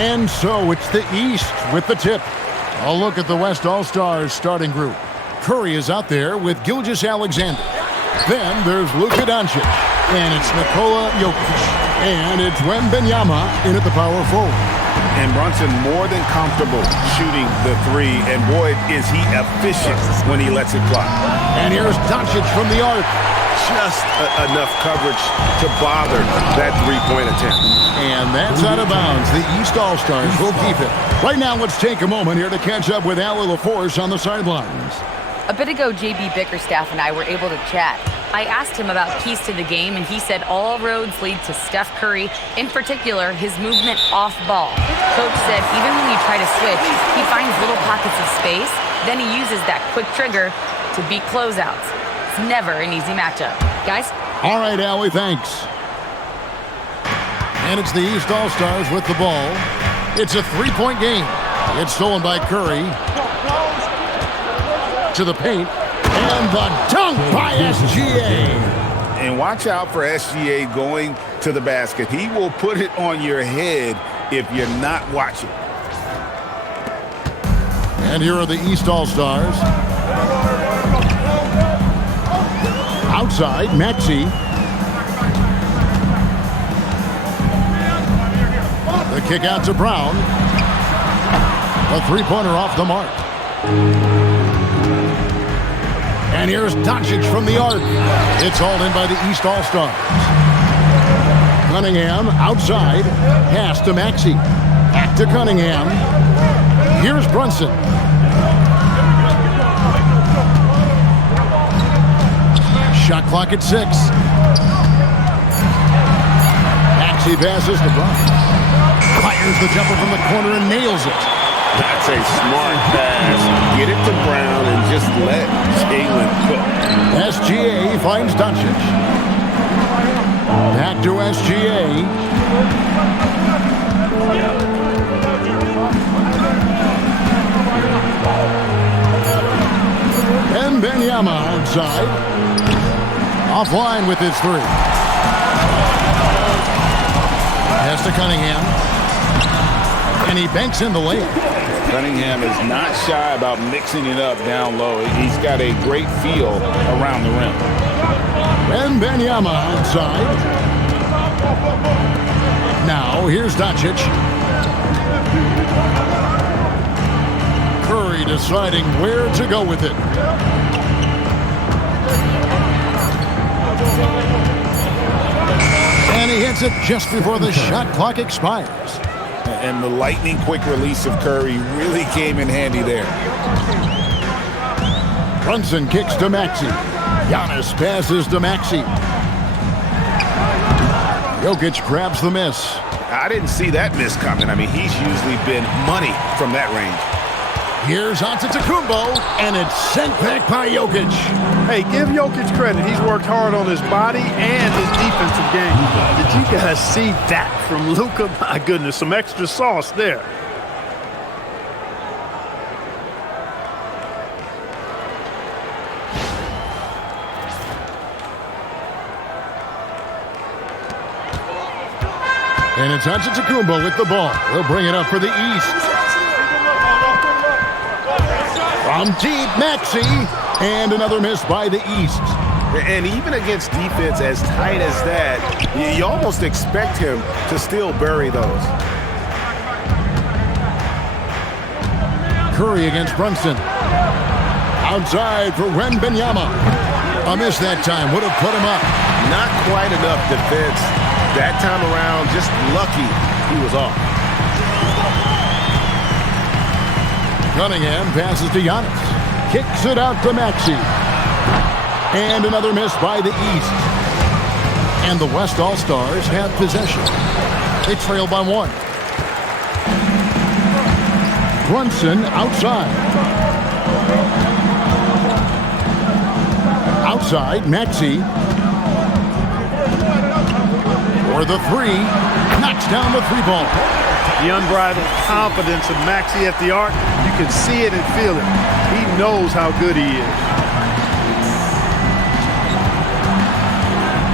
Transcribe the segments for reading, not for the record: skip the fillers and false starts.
And so it's the East with the tip. A look at the West All-Stars starting group. Curry is out there with Gilgeous-Alexander. Then there's Luka Doncic. And it's Nikola Jokic. And it's Wembanyama in at the power forward. And Brunson more than comfortable shooting the three. And boy, is he efficient when he lets it fly. And here's Doncic from the arc. Just enough coverage to bother that three-point attempt. And that's out of bounds. The East All-Stars will keep it. Right now, let's take a moment here to catch up with Allie LaForce on the sidelines. A bit ago, JB Bickerstaff and I were able to chat. I asked him about keys to the game, and he said all roads lead to Steph Curry, in particular, his movement off ball. Coach said even when you try to switch, he finds little pockets of space, then he uses that quick trigger to beat closeouts. It's never an easy matchup. Guys? All right, Allie, thanks. And it's the East All-Stars with the ball. It's a three-point game. It's stolen by Curry. To the paint. And the dunk by SGA. And watch out for SGA going to the basket. He will put it on your head if you're not watching. And here are the East All-Stars. Outside, Maxey. The kick out to Brown. A three-pointer off the mark. And here's Doncic from the arc. It's hauled in by the East All-Stars. Cunningham outside. Pass to Maxey. Back to Cunningham. Here's Brunson. Shot clock at 6. Maxey passes to Brown. Fires the jumper from the corner and nails it. That's a smart pass. Get it to Brown and just let Jalen cook. SGA finds Doncic. Back to SGA. And Wembanyama outside. Offline with his three. Pass to Cunningham. And he banks in the layup. Cunningham is not shy about mixing it up down low. He's got a great feel around the rim. And Wembanyama outside. Now here's Doncic. Curry deciding where to go with it. And he hits it just before the shot clock expires. And the lightning quick release of Curry really came in handy there. Brunson kicks to Maxey. Giannis passes to Maxey. Jokic grabs the miss. I didn't see that miss coming. I mean, he's usually been money from that range. Here's Antetokounmpo, and it's sent back by Jokic. Hey, give Jokic credit. He's worked hard on his body and his defensive game. Did you guys see that from Luka? My goodness, some extra sauce there. And it's Antetokounmpo with the ball. He'll bring it up for the East. From deep, Maxey. And another miss by the East. And even against defense as tight as that, you almost expect him to still bury those. Curry against Brunson. Outside for Wembanyama. A miss that time. Would have put him up. Not quite enough defense that time around. Just lucky he was off. Cunningham passes to Giannis. Kicks it out to Maxey. And another miss by the East. And the West All-Stars have possession. They trail by 1. Brunson outside. Outside, Maxey. For the three. Knocks down the three ball. The unbridled confidence of Maxey at the arc. You can see it and feel it. He knows how good he is.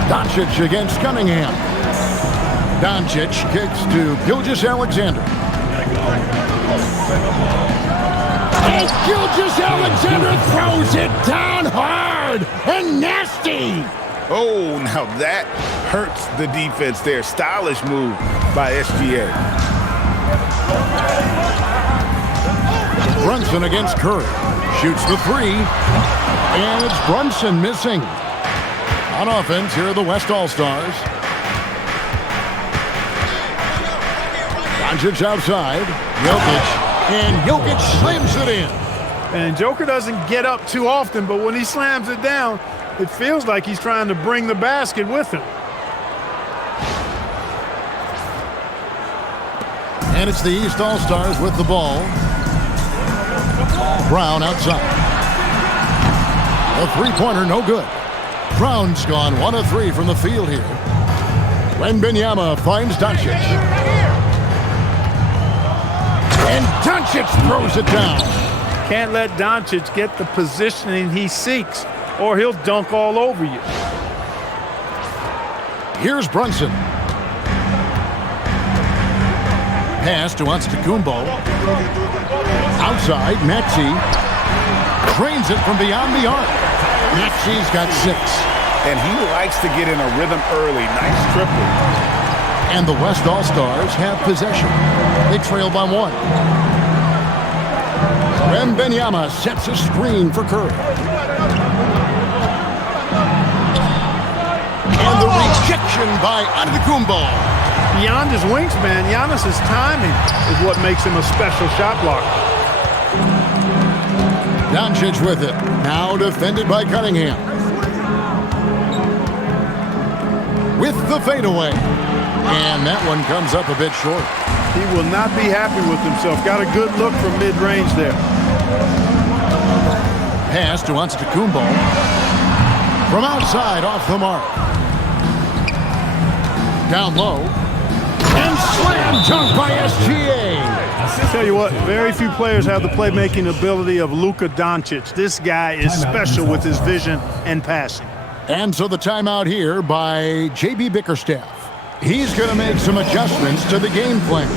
Doncic against Cunningham. Doncic kicks to Gilgeous-Alexander. And Gilgeous-Alexander throws it down hard and nasty. Oh, now that hurts the defense there. Stylish move by SGA. Brunson against Curry. Shoots the three. And it's Brunson missing. On offense, here are the West All-Stars. Doncic outside. Jokic. And Jokic slams it in. And Joker doesn't get up too often, but when he slams it down, it feels like he's trying to bring the basket with him. And it's the East All-Stars with the ball. Brown outside. A three-pointer, no good. Brown's gone 1 of 3 from the field here. Wembanyama finds Doncic. And Doncic throws it down. Can't let Doncic get the positioning he seeks, or he'll dunk all over you. Here's Brunson. Pass to Antetokounmpo. Outside, Maxey. Drains it from beyond the arc. Maxey's got 6. And he likes to get in a rhythm early. Nice triple. And the West All-Stars have possession. They trail by 1. Wembanyama sets a screen for Curry. And the rejection by Antetokounmpo. Beyond his wingspan, Giannis' timing is what makes him a special shot blocker. Doncic with it. Now defended by Cunningham. With the fadeaway. And that one comes up a bit short. He will not be happy with himself. Got a good look from mid-range there. Pass to Antetokounmpo. From outside, off the mark. Down low. And slam dunk by SGA. Tell you what, very few players have the playmaking ability of Luka Doncic. This guy is special with his vision and passing. And so the timeout here by J.B. Bickerstaff. He's going to make some adjustments to the game plan.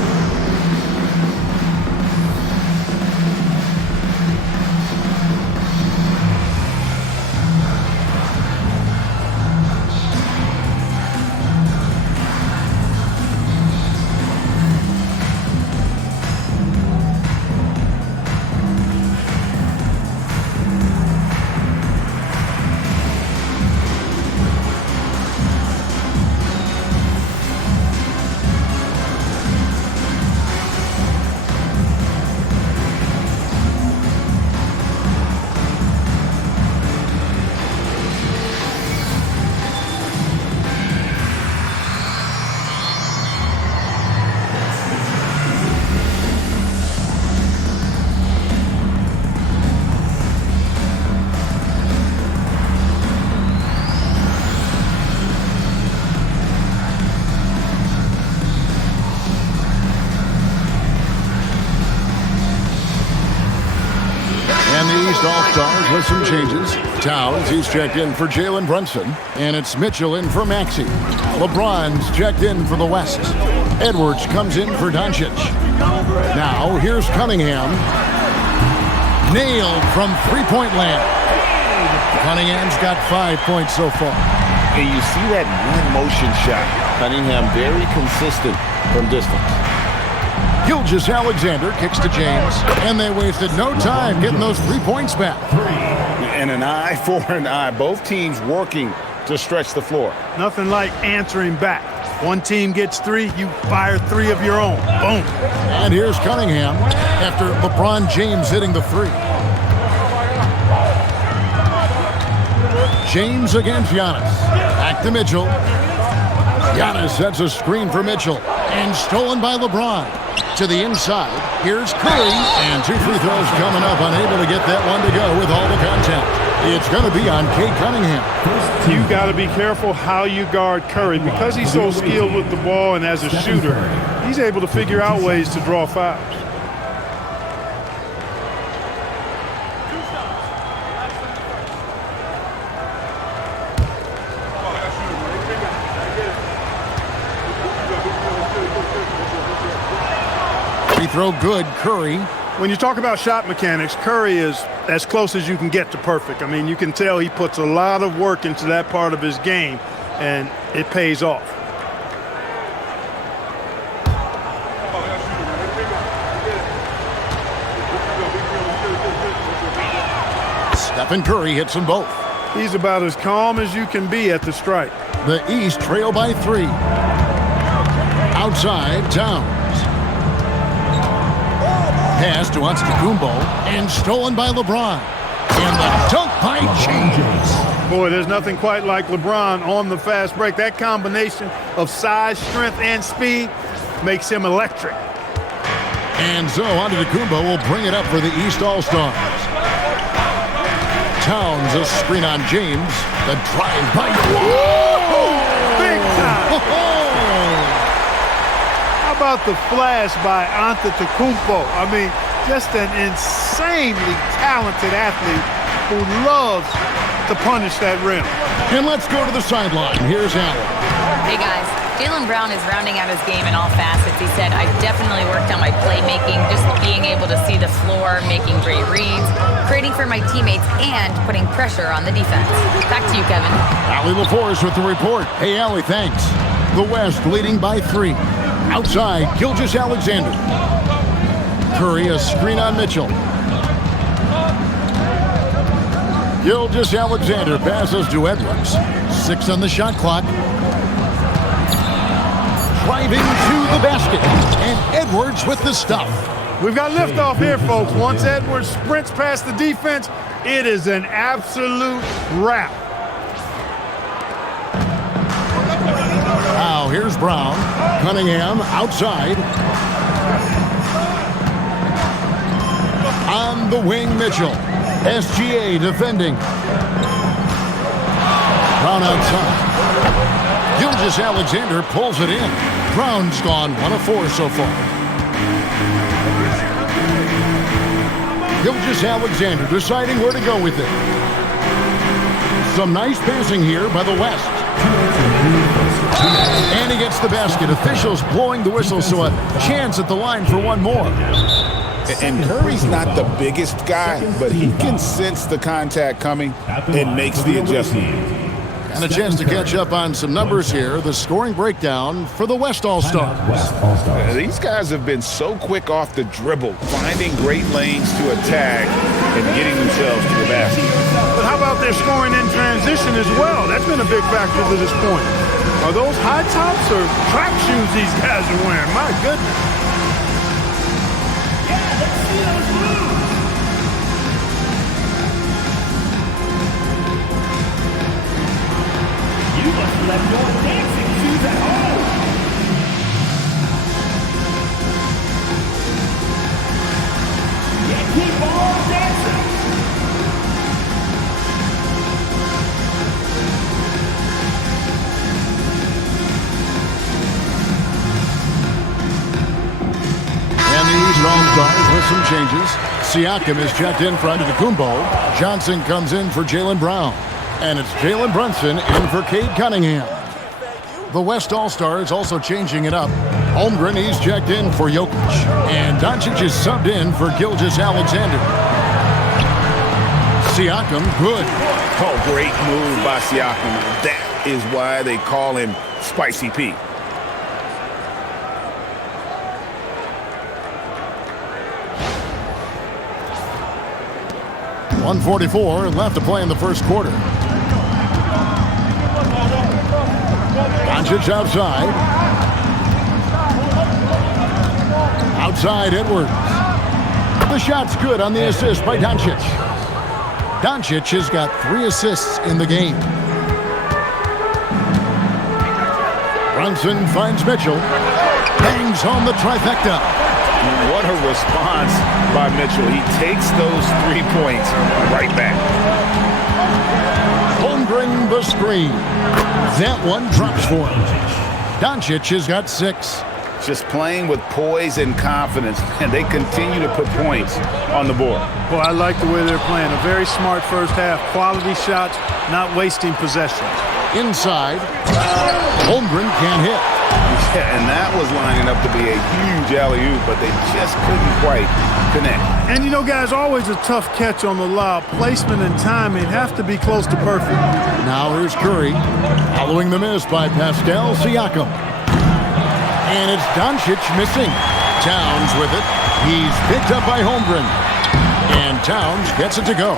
All-Stars with some changes. Towns, he's checked in for Jalen Brunson. And it's Mitchell in for Maxey. LeBron's checked in for the West. Edwards comes in for Doncic. Now, here's Cunningham. Nailed from three-point land. Cunningham's got 5 points so far. And you see that one-motion shot. Cunningham very consistent from distance. Gilgeous-Alexander kicks to James, and they wasted no time getting those 3 points back. And an eye for an eye. Both teams working to stretch the floor. Nothing like answering back. One team gets 3, you fire 3 of your own. Boom. And here's Cunningham after LeBron James hitting the 3. James against Giannis. Back to Mitchell. Giannis sets a screen for Mitchell. And stolen by LeBron. To the inside, here's Curry, and 2 free throws coming up, unable to get that one to go with all the contact. It's going to be on Cade Cunningham. You got to be careful how you guard Curry. Because he's so skilled with the ball and as a shooter, he's able to figure out ways to draw fouls. throw good. Curry. When you talk about shot mechanics, Curry is as close as you can get to perfect. I mean, you can tell he puts a lot of work into that part of his game, and it pays off. Stephen Curry hits them both. He's about as calm as you can be at the strike. The East trail by 3. Outside, Towns. Pass to Antetokounmpo and stolen by LeBron. And the dunk by James. Boy, there's nothing quite like LeBron on the fast break. That combination of size, strength, and speed makes him electric. And so Antetokounmpo will bring it up for the East All-Stars. Towns, a screen on James. The drive by Big time. How about the flash by Antetokounmpo? I mean, just an insanely talented athlete who loves to punish that rim. And let's go to the sideline. Here's Allen. Hey, guys. Jalen Brown is rounding out his game in all facets. He said, I've definitely worked on my playmaking, just being able to see the floor, making great reads, creating for my teammates, and putting pressure on the defense. Back to you, Kevin. Allie LaForce with the report. Hey, Allie, thanks. The West leading by 3. Outside, Gilgeous-Alexander. Curry, a screen on Mitchell. Gilgeous-Alexander passes to Edwards. 6 on the shot clock. Driving to the basket. And Edwards with the stuff. We've got liftoff here, folks. Once Edwards sprints past the defense, it is an absolute wrap. Now here's Brown. Cunningham outside. On the wing, Mitchell. SGA defending. Brown outside. Gilgeous-Alexander pulls it in. Brown's gone 1 of 4 so far. Gilgeous-Alexander deciding where to go with it. Some nice passing here by the West. And he gets the basket. Officials blowing the whistle, so a chance at the line for one more. And Curry's not the biggest guy, but he can sense the contact coming and makes the adjustment. And a chance to catch up on some numbers here. The scoring breakdown for the West All-Stars. These guys have been so quick off the dribble, finding great lanes to attack and getting themselves to the basket. But how about their scoring in transition as well? That's been a big factor to this point. Are those high tops or track shoes these guys are wearing? My goodness. Left your dancing shoes at home. Yeah, keep on dancing. And the East All-Stars with some changes. Siakam is checked in for Antetokounmpo. Johnson comes in for Jalen Brown. And it's Jalen Brunson in for Cade Cunningham. The West All-Stars also changing it up. Holmgren, he's checked in for Jokic. And Doncic is subbed in for Gilgeous-Alexander. Siakam, good. Oh, great move by Siakam. That is why they call him Spicy Pete. .144 left to play in the first quarter. Doncic outside. Outside, Edwards. The shot's good on the assist by Doncic. Doncic has got 3 assists in the game. Brunson finds Mitchell. Bangs home the trifecta. What a response by Mitchell. He takes those 3 points right back. Holmgren the screen. That one drops for him. Doncic has got 6. Just playing with poise and confidence, and they continue to put points on the board. Well, I like the way they're playing. A very smart first half. Quality shots, not wasting possessions. Inside. Holmgren can't hit. Yeah, and that was lining up to be a huge alley-oop, but they just couldn't quite connect. And you know, guys, always a tough catch on the lob. Placement and timing have to be close to perfect. Now here's Curry, following the miss by Pascal Siakam. And it's Doncic missing. Towns with it. He's picked up by Holmgren. And Towns gets it to go.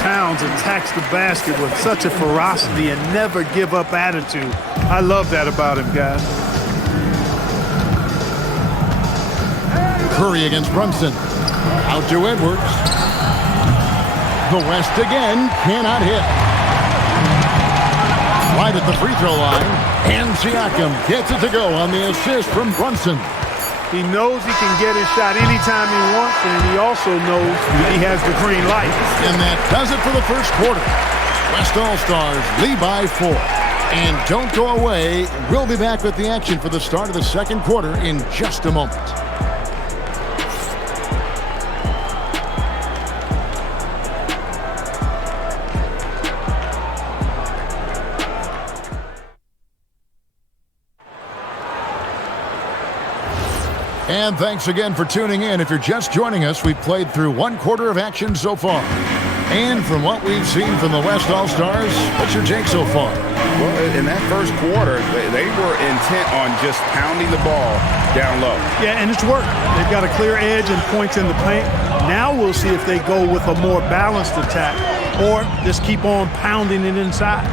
Towns attacks the basket with such a ferocity and never give up attitude. I love that about him, guys. Curry against Brunson. Out to Edwards. The West again cannot hit. Right at the free throw line. And Siakam gets it to go on the assist from Brunson. He knows he can get his shot anytime he wants, and he also knows he has the green light. And that does it for the first quarter. West All-Stars lead by 4. And don't go away. We'll be back with the action for the start of the second quarter in just a moment. And thanks again for tuning in. If you're just joining us, we've played through one quarter of action so far. And from what we've seen from the West All-Stars, what's your take so far? Well, in that first quarter, they were intent on just pounding the ball down low. Yeah, and it's worked. They've got a clear edge and points in the paint. Now we'll see if they go with a more balanced attack or just keep on pounding it inside.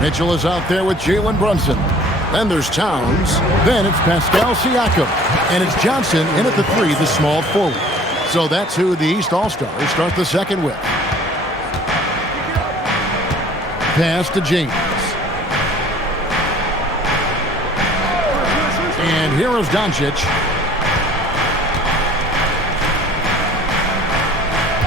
Mitchell is out there with Jalen Brunson. Then there's Towns. Then it's Pascal Siakam. And it's Johnson in at the 3, the small forward. So that's who the East All-Stars start the second with. Pass to James. And here is Doncic.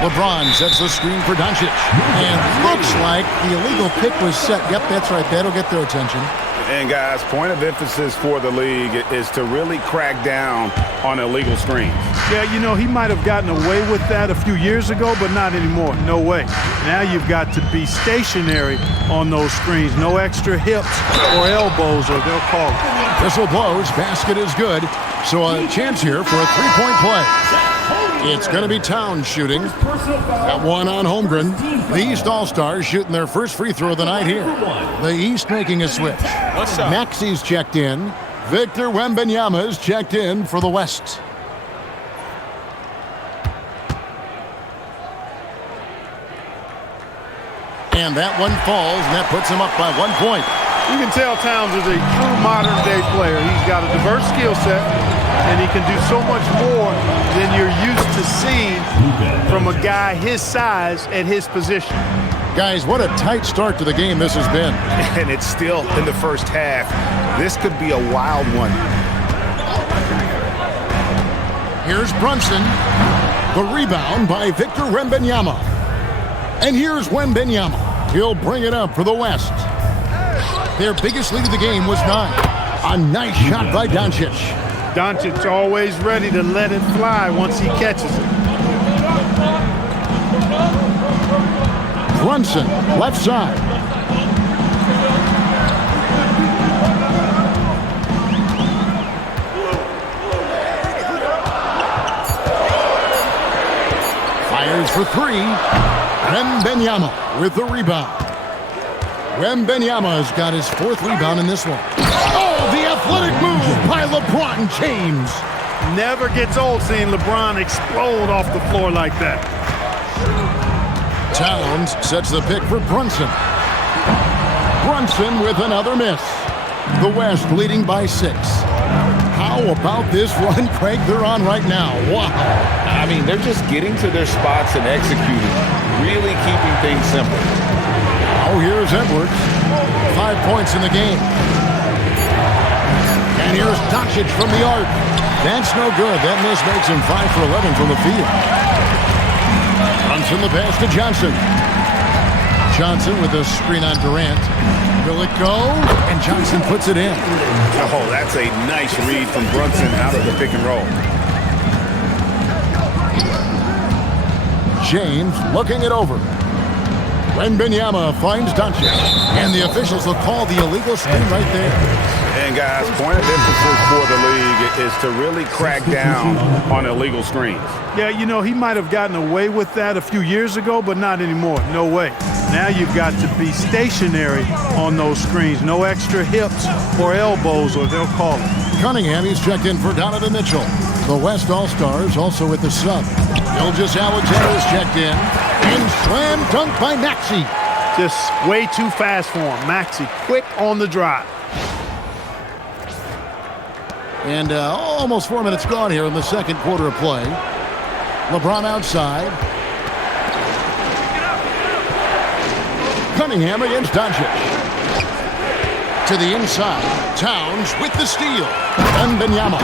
LeBron sets the screen for Doncic. And looks like the illegal pick was set. Yep, that's right. That'll get their attention. And, guys, point of emphasis for the league is to really crack down on illegal screens. Yeah, you know, he might have gotten away with that a few years ago, but not anymore. No way. Now you've got to be stationary on those screens. No extra hips or elbows, or they'll call it. Whistle blows. Basket is good. So a chance here for a three-point play. It's going to be Towns shooting. Got one on Holmgren. The East All-Stars shooting their first free throw of the night here. The East making a switch. Maxi's checked in. Victor Wembanyama's checked in for the West. And that one falls, and that puts him up by 1 point. You can tell Towns is a true modern-day player. He's got a diverse skill set, and he can do so much more than you're used to seeing from a guy his size at his position. Guys, what a tight start to the game this has been. And it's still in the first half. This could be a wild one. Here's Brunson. The rebound by Victor Wembanyama. And here's Wembanyama. He'll bring it up for the West. Their biggest lead of the game was 9. A nice shot by Doncic. Doncic always ready to let it fly once he catches it. Brunson, left side. Fires for 3. Wembanyama with the rebound. Wembanyama's got his 4th rebound in this one. Oh, the athletic move by LeBron James. Never gets old seeing LeBron explode off the floor like that. Towns sets the pick for Brunson. Brunson with another miss. The West leading by 6. How about this run, Craig, they're on right now? Wow. I mean, they're just getting to their spots and executing, really keeping things simple. Oh, here's Edwards. 5 points in the game. And here's Doncic from the arc. That's no good. That miss makes him 5 for 11 from the field. Brunson the pass to Johnson. Johnson with a screen on Durant. Will it go? And Johnson puts it in. Oh, that's a nice read from Brunson out of the pick and roll. James looking it over. Wembanyama finds Doncic. And the officials will call the illegal screen right there. And guys, point of emphasis for the league is to really crack down on illegal screens. Yeah, you know, he might have gotten away with that a few years ago, but not anymore. No way. Now you've got to be stationary on those screens. No extra hips or elbows, or they'll call it. Cunningham, he's checked in for Donovan Mitchell. The West All-Stars also with the sub. Gilgeous-Alexander is checked in. And slam dunk by Maxey. Just way too fast for him. Maxey, quick on the drive. And almost 4 minutes gone here in the second quarter of play. LeBron outside. Cunningham against Doncic. To the inside. Towns with the steal. Wembanyama.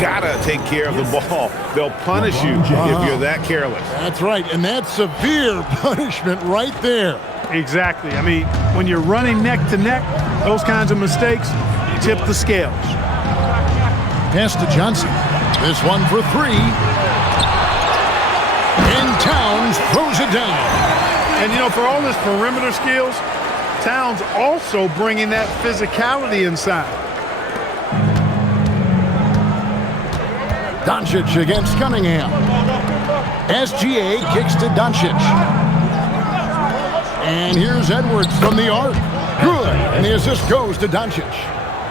Gotta take care of the ball. They'll punish you if you're that careless. That's right, and that's severe punishment right there. Exactly. I mean, when you're running neck to neck, those kinds of mistakes tip the scales. Pass to Johnson. This one for three. And Towns throws it down. And, you know, for all his perimeter skills, Towns also bringing that physicality inside. Doncic against Cunningham. SGA kicks to Doncic. And here's Edwards from the arc. Good. And the assist goes to Doncic.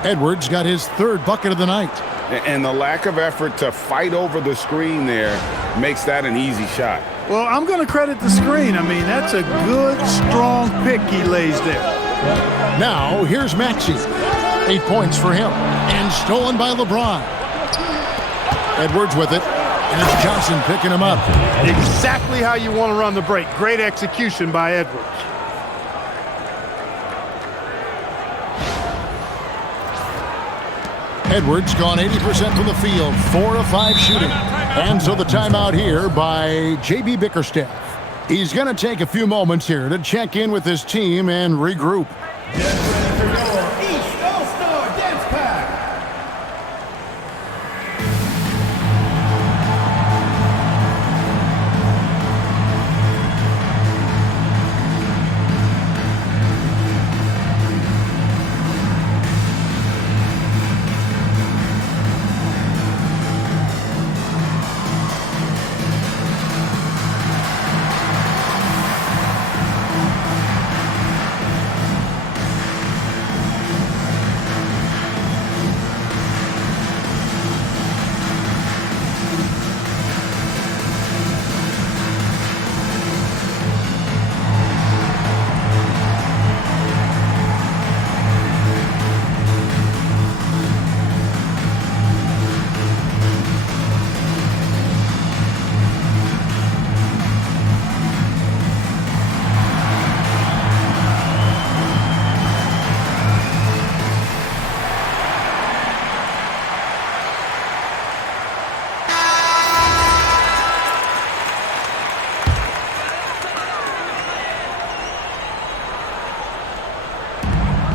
Edwards got his third bucket of the night. And the lack of effort to fight over the screen there makes that an easy shot. Well, I'm going to credit the screen. I mean, that's a good, strong pick he lays there. Now, here's Maxey. 8 points for him. And stolen by LeBron. Edwards with it. And it's Johnson picking him up. Exactly how you want to run the break. Great execution by Edwards. Edwards gone 80% from the field, 4 of 5 shooting. And so the timeout here by J.B. Bickerstaff. He's going to take a few moments here to check in with his team and regroup. East All-Star Dance Pack.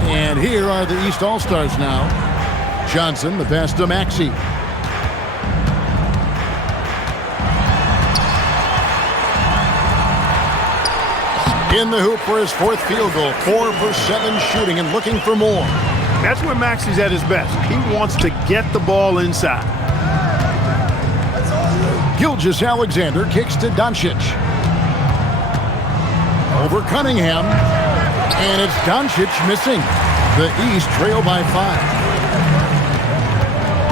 And here are the East All-Stars now. Johnson, the pass to Maxey. In the hoop for his fourth field goal. 4 for 7 shooting and looking for more. That's where Maxey's at his best. He wants to get the ball inside. Gilgeous-Alexander kicks to Doncic. Over Cunningham. And it's Doncic missing. The East trail by 5.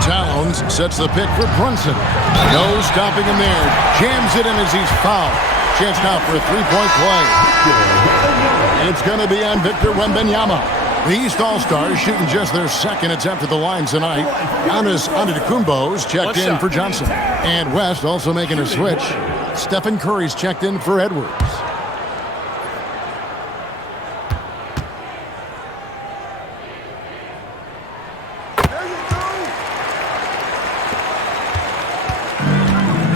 Towns sets the pick for Brunson. No stopping him there. Jams it in as he's fouled. Chance now for a three-point play. It's going to be on Victor Wembanyama. The East All-Stars shooting just their second attempt at the line tonight. Giannis Antetokounmpo's checked in for Johnson. And West also making a switch. Stephen Curry's checked in for Edwards.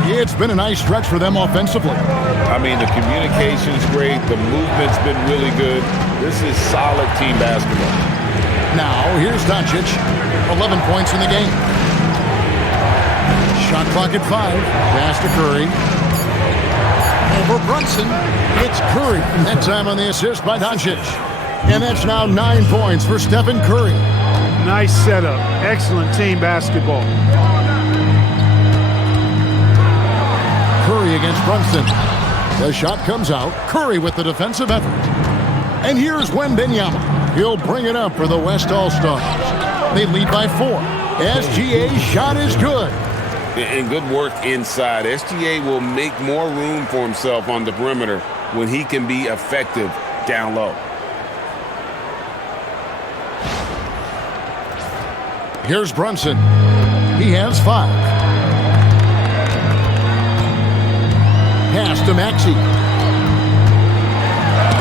It's been a nice stretch for them offensively. I mean, the communication's great. The movement's been really good. This is solid team basketball. Now, here's Doncic. 11 points in the game. Shot clock at 5. Pass to Curry. Over Brunson. It's Curry. That time on the assist by Doncic. And that's now 9 points for Stephen Curry. Nice setup. Excellent team basketball. Curry against Brunson. The shot comes out. Curry with the defensive effort. And here's Wembanyama. He'll bring it up for the West All-Stars. They lead by 4. SGA's shot is good. And good work inside. SGA will make more room for himself on the perimeter when he can be effective down low. Here's Brunson. He has 5. Pass to Maxey.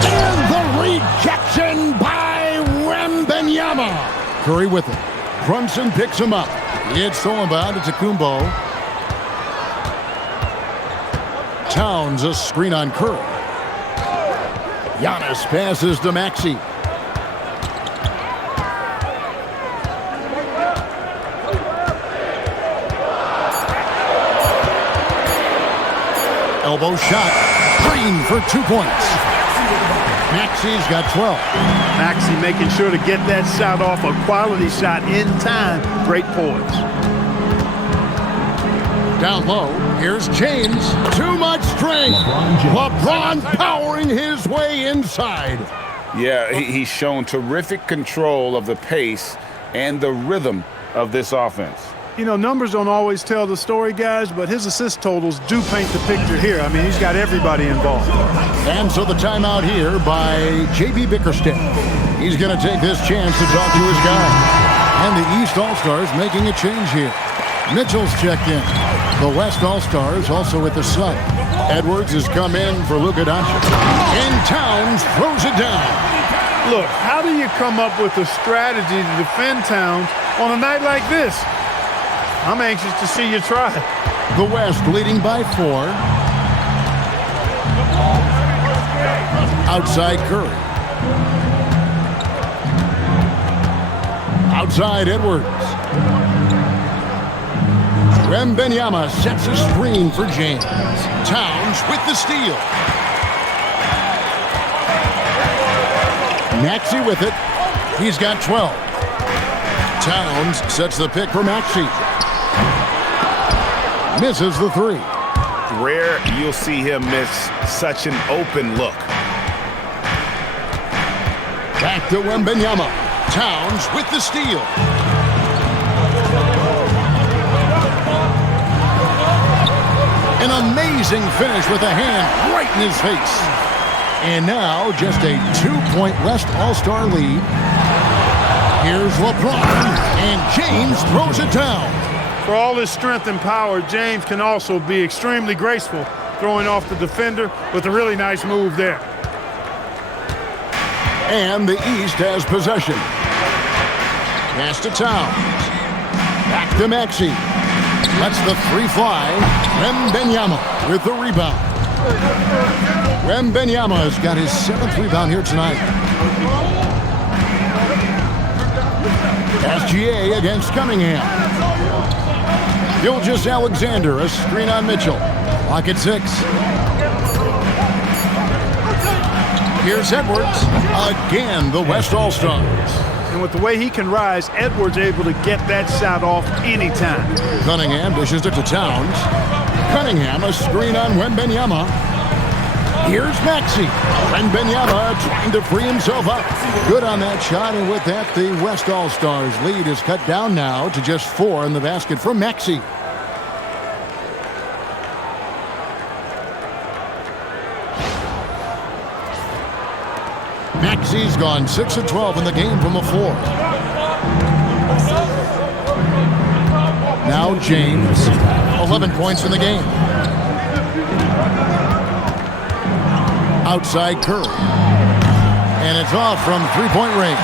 And the rejection by Wembanyama. Curry with it. Brunson picks him up. It's thrown by Antetokounmpo. Towns a screen on Curry. Giannis passes to Maxey. Elbow shot. Green for 2 points. Maxey's got 12. Maxey making sure to get that shot off, a quality shot in time. Great poise. Down low, here's James. Too much strength. LeBron powering his way inside. Yeah, he's shown terrific control of the pace and the rhythm of this offense. You know, numbers don't always tell the story, guys, but his assist totals do paint the picture here. I mean, he's got everybody involved. And so the timeout here by J.B. Bickerstaff. He's going to take this chance to talk to his guy. And the East All-Stars making a change here. Mitchell's checked in. The West All-Stars also with the Sun. Edwards has come in for Luka Doncic. And Towns throws it down. Look, how do you come up with a strategy to defend Towns on a night like this? I'm anxious to see you try. The West leading by 4. Outside Curry. Outside Edwards. Wembanyama sets a screen for James. Towns with the steal. Maxey with it. He's got 12. Towns sets the pick for Maxey. Misses the 3. Rare you'll see him miss such an open look. Back to Wembanyama. Towns with the steal. An amazing finish with a hand right in his face. And now just a 2-point West All-Star lead. Here's LeBron. And James throws it down. For all his strength and power, James can also be extremely graceful, throwing off the defender with a really nice move there. And the East has possession. Pass to Towns. Back to Maxey. Lets the 3 fly. Wembanyama with the rebound. Wembanyama has got his 7th rebound here tonight. SGA against Cunningham. Gilgeous-Alexander, a screen on Mitchell. Clock at 6. Here's Edwards. Again, the West All-Stars. And with the way he can rise, Edwards able to get that shot off anytime. Cunningham dishes it to Towns. Cunningham, a screen on Wembanyama. Here's Maxey. Wembanyama trying to free himself up. Good on that shot, and with that, the West All-Stars lead is cut down now to just 4 in the basket from Maxey. Maxey's gone 6 of 12 in the game from a 4. Now James, 11 points in the game. Outside Curry. And it's off from 3-point range.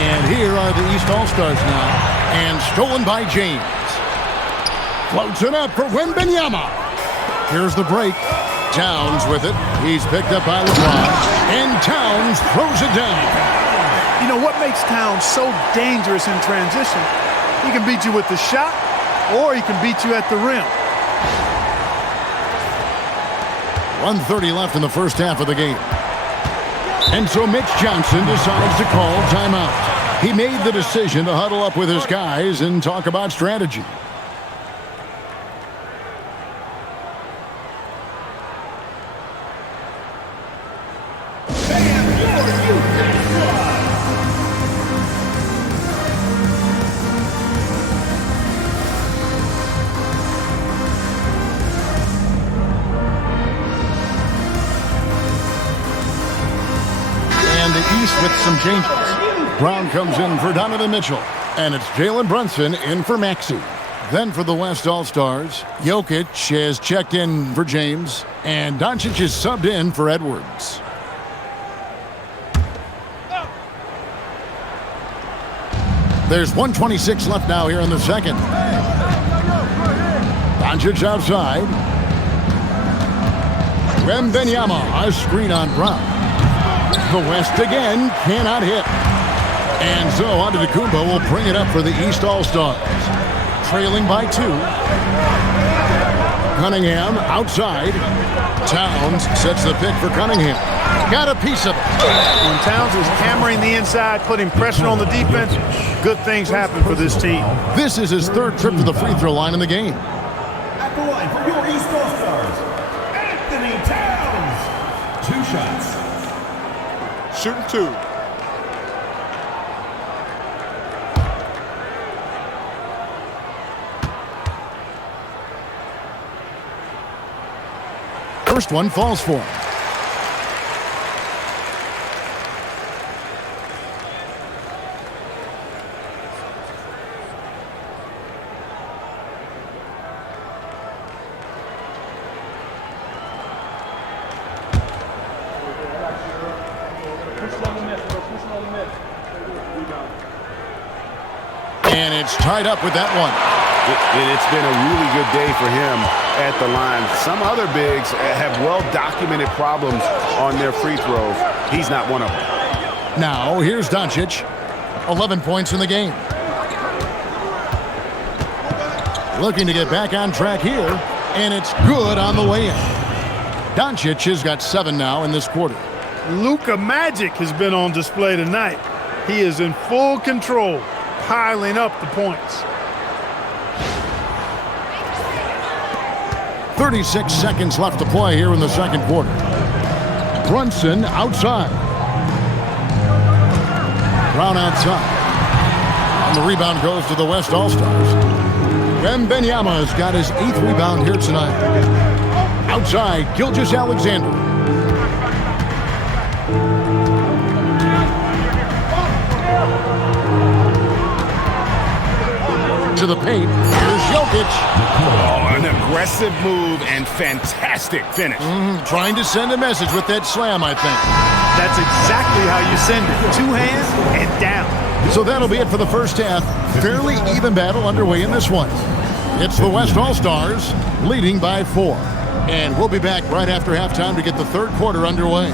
And here are the East All-Stars now. And stolen by James. Floats it up for Wembanyama. Here's the break. Towns with it. He's picked up by LeBron. And Towns throws it down. You know what makes Towns so dangerous in transition? He can beat you with the shot, or he can beat you at the rim. 1:30 left in the first half of the game. And so Mitch Johnson decides to call timeout. He made the decision to huddle up with his guys and talk about strategy. With some changes. Brown comes in for Donovan Mitchell. And it's Jalen Brunson in for Maxey. Then for the West All-Stars, Jokic has checked in for James. And Doncic is subbed in for Edwards. There's 1:26 left now here in the second. Doncic outside. Wembanyama, a screen on Brown. The West again cannot hit. And so Antetokounmpo will bring it up for the East All-Stars. Trailing by 2. Cunningham outside. Towns sets the pick for Cunningham. Got a piece of it. When Towns is hammering the inside, putting pressure on the defense, good things happen for this team. This is his 3rd trip to the free throw line in the game. At the line for your East All-Stars, Anthony Towns. 2 shots. Shooting 2. First one falls for him. And it's tied up with that one. It's been a really good day for him at the line. Some other bigs have well-documented problems on their free throws. He's not one of them. Now, here's Doncic. 11 points in the game. Looking to get back on track here, and it's good on the way in. Doncic has got 7 now in this quarter. Luka Magic has been on display tonight. He is in full control, piling up the points. 36 seconds left to play here in the second quarter. Brunson outside. Brown outside. And the rebound goes to the West All-Stars. Wembanyama's got his 8th rebound here tonight. Outside, Gilgeous-Alexander. To the paint. Here's Jokic. Oh, an aggressive move and fantastic finish. Trying to send a message with that slam, I think. That's exactly how you send it. 2 hands and down. So that'll be it for the first half. Fairly even battle underway in this one. It's the West All-Stars leading by 4. And we'll be back right after halftime to get the third quarter underway.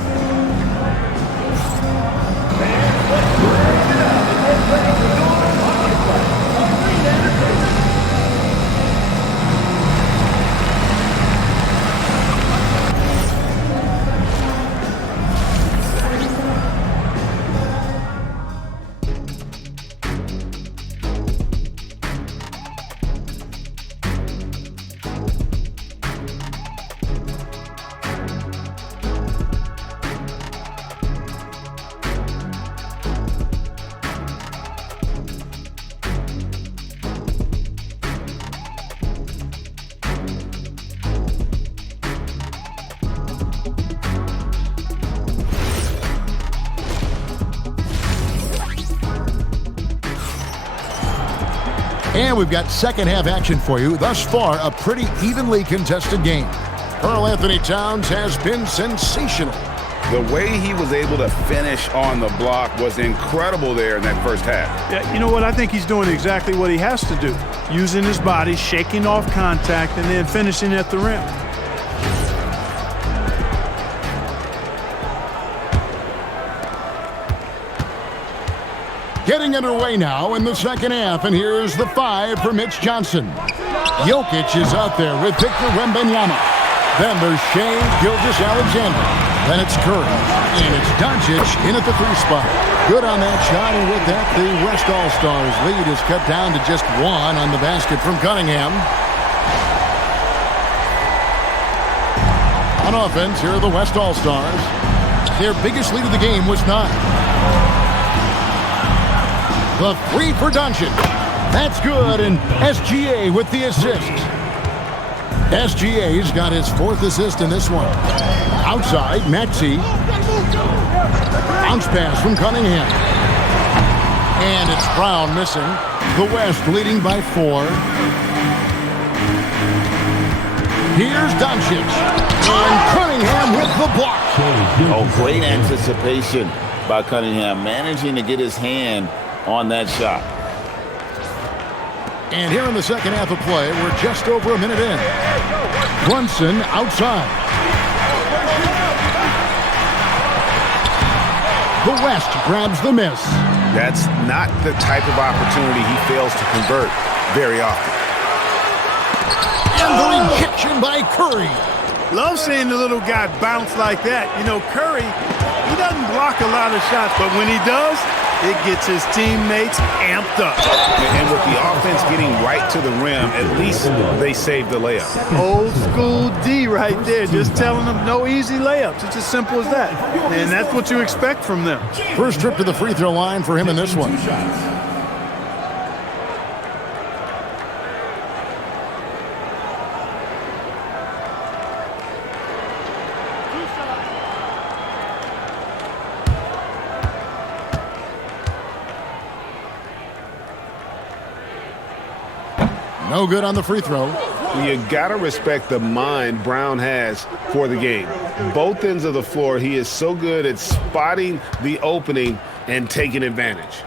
And we've got second half action for you. Thus far, a pretty evenly contested game. Karl Anthony Towns has been sensational. The way he was able to finish on the block was incredible there in that first half. Yeah, you know what? I think he's doing exactly what he has to do. Using his body, shaking off contact, and then finishing at the rim. Getting underway now in the second half, and here's the 5 for Mitch Johnson. Jokic is out there with Victor Wembanyama. Then there's Shai Gilgeous-Alexander. Then it's Curry. And it's Doncic in at the 3 spot. Good on that shot, and with that, the West All-Stars lead is cut down to just 1 on the basket from Cunningham. On offense, here are the West All-Stars. Their biggest lead of the game was 9. The 3 for Doncic. That's good, and SGA with the assist. SGA's got his 4th assist in this one. Outside, Maxey. Bounce pass from Cunningham. And it's Brown missing. The West leading by 4. Here's Doncic. And Cunningham with the block. Oh, great anticipation by Cunningham, managing to get his hand on that shot. And here in the second half of play, we're just over a minute in. Brunson outside. The West grabs the miss. That's not the type of opportunity he fails to convert very often. And the rejection by Curry. Love seeing the little guy bounce like that. You know, Curry, he doesn't block a lot of shots, but when he does, it gets his teammates amped up. And with the offense getting right to the rim, at least they saved the layup. Old school D right there, just telling them no easy layups. It's as simple as that. And that's what you expect from them. First trip to the free throw line for him in this one. No good on the free throw. You got to respect the mind Brown has for the game. Both ends of the floor, he is so good at spotting the opening and taking advantage.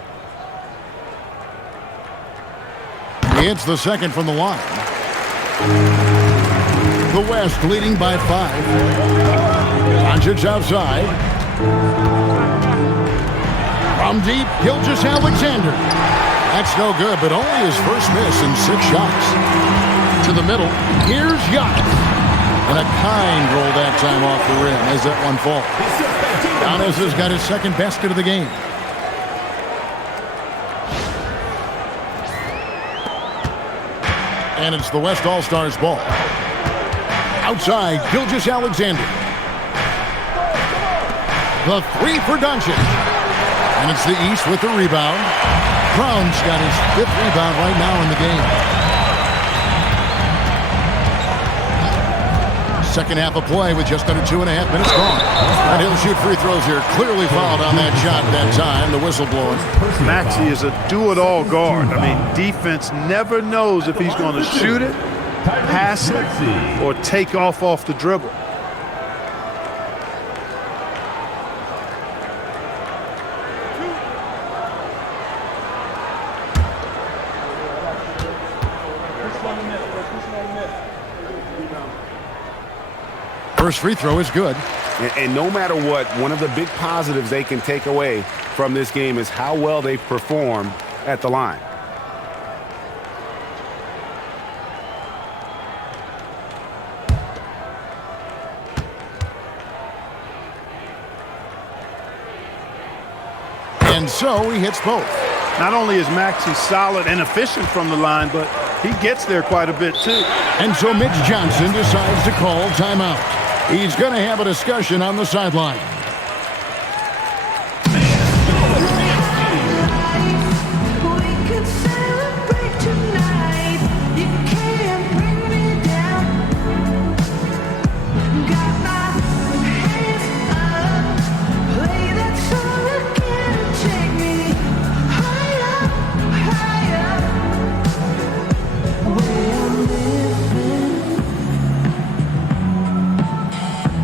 He hits the second from the line. The West leading by 5. Doncic outside. From deep, Gilgeous-Alexander. That's no good, but only his first miss in 6 shots. To the middle, here's Giannis. And a kind roll that time off the rim as that one falls. Giannis has got his second basket of the game. And it's the West All-Stars ball. Outside, Gilgeous-Alexander. The 3 for Doncic. And it's the East with the rebound. Brown's got his 5th rebound right now in the game. Second half of play with just under 2.5 minutes gone. And he'll shoot free throws here. Clearly fouled on that shot that time. The whistle blowing. Maxey is a do-it-all guard. I mean, defense never knows if he's going to shoot it, pass it, or take off the dribble. First free throw is good. And no matter what, one of the big positives they can take away from this game is how well they perform at the line. And so he hits both. Not only is Maxey solid and efficient from the line, but he gets there quite a bit too. And so Mitch Johnson decides to call timeout. He's going to have a discussion on the sideline.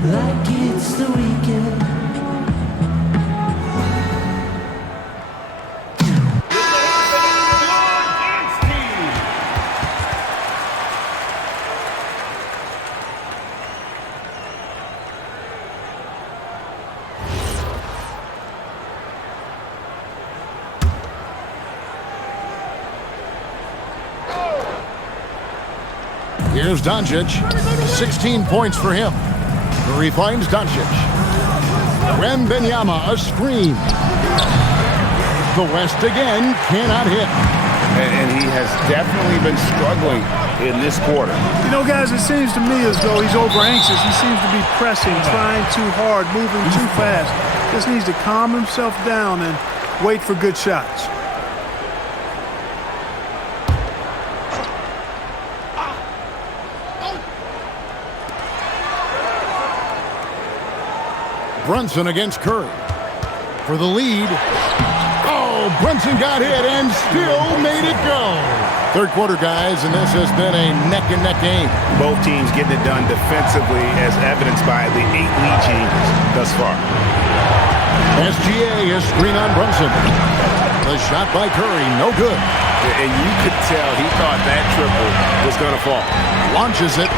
Like it's the weekend. Here's Doncic. 16 points for him. Curry finds Doncic. Wembanyama, a screen. The West again cannot hit. And he has definitely been struggling in this quarter. You know, guys, it seems to me as though he's over-anxious. He seems to be pressing, trying too hard, moving too fast. Just needs to calm himself down and wait for good shots. Brunson against Curry. For the lead. Oh, Brunson got hit and still made it go. Third quarter, guys, and this has been a neck-and-neck game. Both teams getting it done defensively, as evidenced by the 8 lead changes thus far. SGA is screen on Brunson. The shot by Curry, no good. And you could tell he thought that triple was going to fall. Launches it.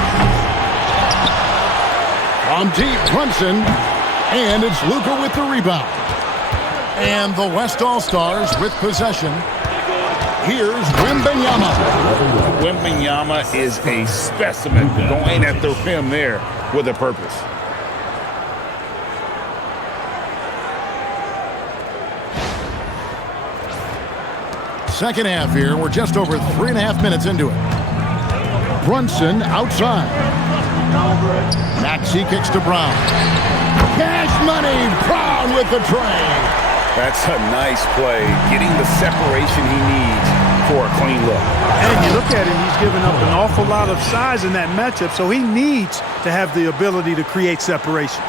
From deep, Brunson. And it's Luka with the rebound. And the West All-Stars with possession. Here's Wembanyama. Wembanyama is a specimen, going at the rim there with a purpose. Second half here. We're just over 3.5 minutes into it. Brunson outside. Maxey kicks to Brown. Cash money. Brown with the tray. That's a nice play, getting the separation he needs for a clean look. And you look at him, he's given up an awful lot of size in that matchup, so he needs to have the ability to create separation.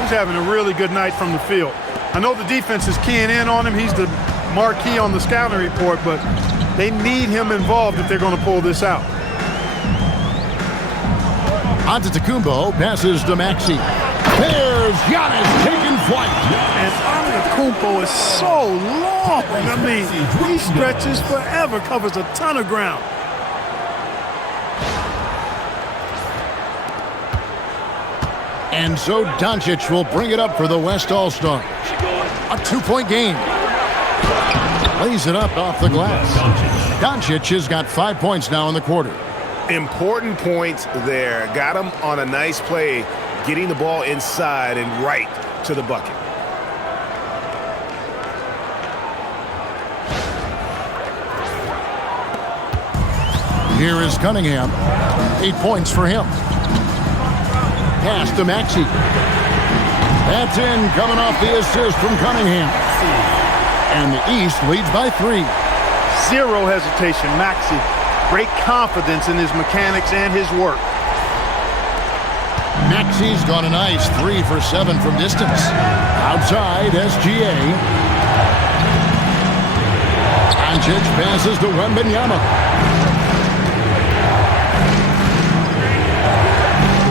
He's having a really good night from the field. I know the defense is keying in on him. He's the marquee on the scouting report, but they need him involved if they're going to pull this out. Antetokounmpo passes to Maxey. There's Giannis taking flight. And Antetokounmpo is so long. I mean, he stretches forever, covers a ton of ground. And so Doncic will bring it up for the West All-Stars. A 2-point game. Lays it up off the glass. Doncic has got 5 points now in the quarter. Important points there. Got him on a nice play, getting the ball inside and right to the bucket. Here is Cunningham. 8 points for him. Pass to Maxey. That's in, coming off the assist from Cunningham. And the East leads by 3. Zero hesitation, Maxey. Great confidence in his mechanics and his work. Maxey's gone a nice 3 for 7 from distance. Outside, SGA. Doncic passes to Wembanyama.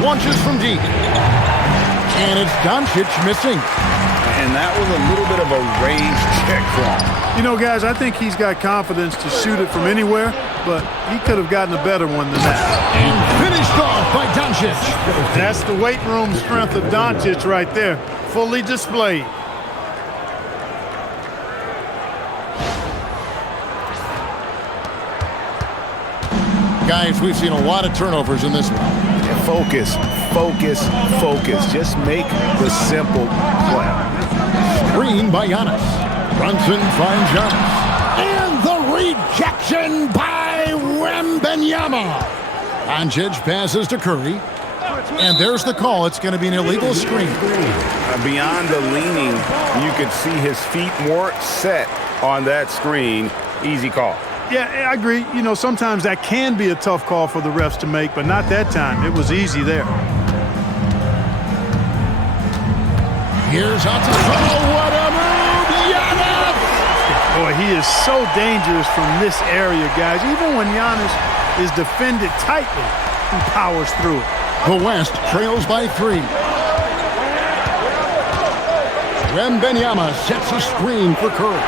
Launches from deep. And it's Doncic missing. And that was a little bit of a range check for him. You know, guys, I think he's got confidence to shoot it from anywhere, but he could have gotten a better one than that. And finished off by Doncic. That's the weight room strength of Doncic right there, fully displayed. Guys, we've seen a lot of turnovers in this one. Focus, focus, focus. Just make the simple play. Screen by Giannis. Brunson finds Giannis. And the rejection by Wembanyama. Doncic passes to Curry. And there's the call. It's going to be an illegal screen. Beyond the leaning, you could see his feet more set on that screen. Easy call. Yeah, I agree. You know, sometimes that can be a tough call for the refs to make, but not that time. It was easy there. Here's Antetokounmpo. What a move, Giannis! Boy, he is so dangerous from this area, guys. Even when Giannis is defended tightly, he powers through it. The West trails by 3. Wembanyama sets a screen for Curry.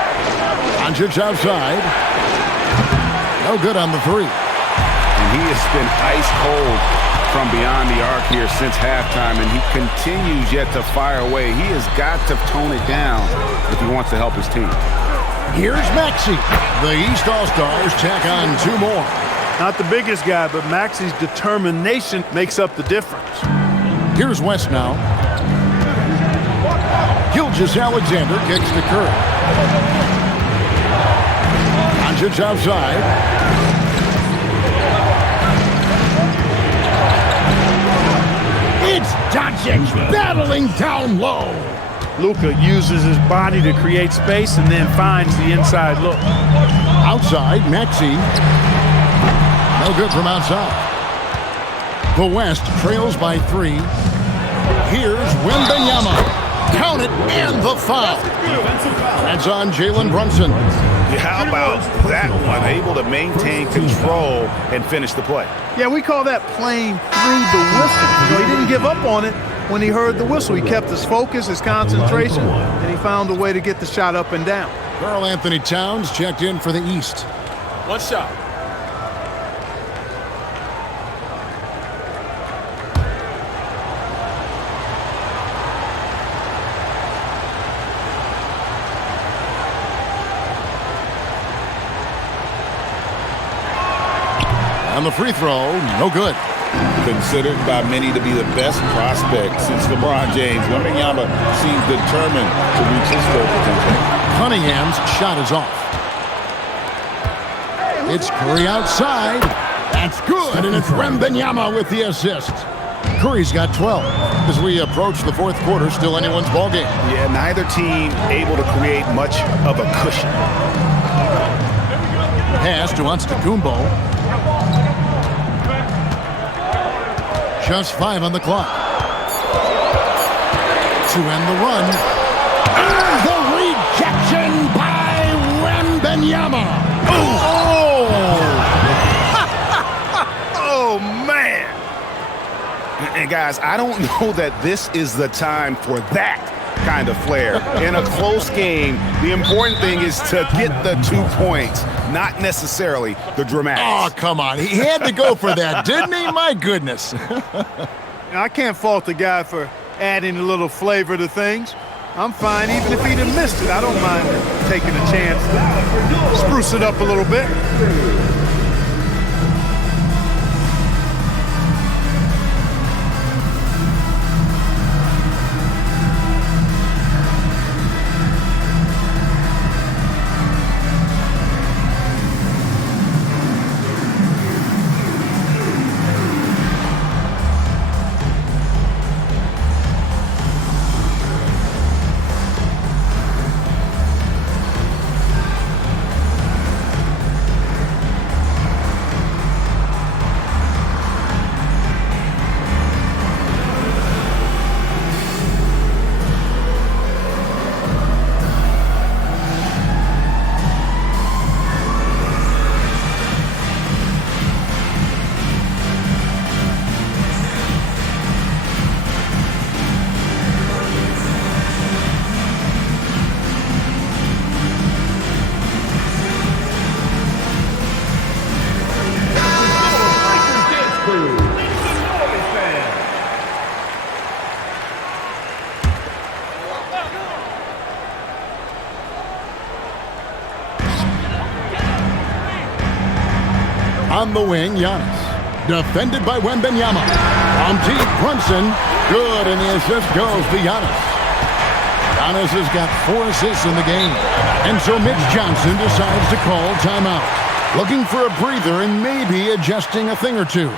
Doncic outside. No good on the 3. And he has been ice cold from beyond the arc here since halftime, and he continues yet to fire away. He has got to tone it down if he wants to help his team. Here's Maxey. The East All-Stars tack on 2 more. Not the biggest guy, but Maxi's determination makes up the difference. Here's West now. Gilgeous-Alexander kicks to Curry. Doncic outside. It's Doncic battling down low. Luka uses his body to create space and then finds the inside look. Outside, Maxey. No good from outside. The West trails by 3. Here's Wembanyama. Count it, and the foul. That's on Jalen Brunson. Yeah, how about that one? Able to maintain control and finish the play. Yeah, we call that playing through the whistle. You know, he didn't give up on it when he heard the whistle. He kept his focus, his concentration, and he found a way to get the shot up and down. Karl Anthony Towns checked in for the East. One shot. And the free throw, no good. Considered by many to be the best prospect since LeBron James, Wembanyama seems determined to reach his full potential. Cunningham's shot is off. It's Curry outside. That's good, and it's Wembanyama with the assist. Curry's got 12. As we approach the fourth quarter, still anyone's ballgame. Yeah, neither team able to create much of a cushion. Pass to Antetokounmpo. Just 5 on the clock. To end the run. And the rejection by Wembanyama. Oh! Oh, man. And guys, I don't know that this is the time for that kind of flair. In a close game, the important thing is to get the 2 points, not necessarily the dramatics. Oh, come on. He had to go for that, didn't he? My goodness. I can't fault the guy for adding a little flavor to things. I'm fine even if he'd have missed it. I don't mind taking a chance to spruce it up a little bit. On the wing, Giannis. Defended by Wembanyama. On deep, Brunson. Good, and the assist goes to Giannis. Giannis has got 4 assists in the game. And so Mitch Johnson decides to call timeout. Looking for a breather and maybe adjusting a thing or two.